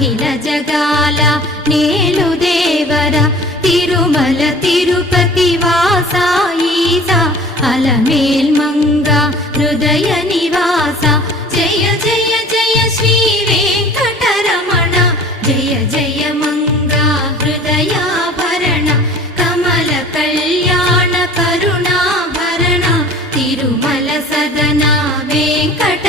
అఖిల జగాల నేలు దేవర తిరుమల తిరుపతి వాస ఈసా అలమేల్ మంగ హృదయ నివాస జయ జయ జయ శ్రీ వెంకటరమణ జయ జయ మంగ హృదయాభరణ కమల కళ్యాణ కరుణాభరణ తిరుమల సదన వెంకట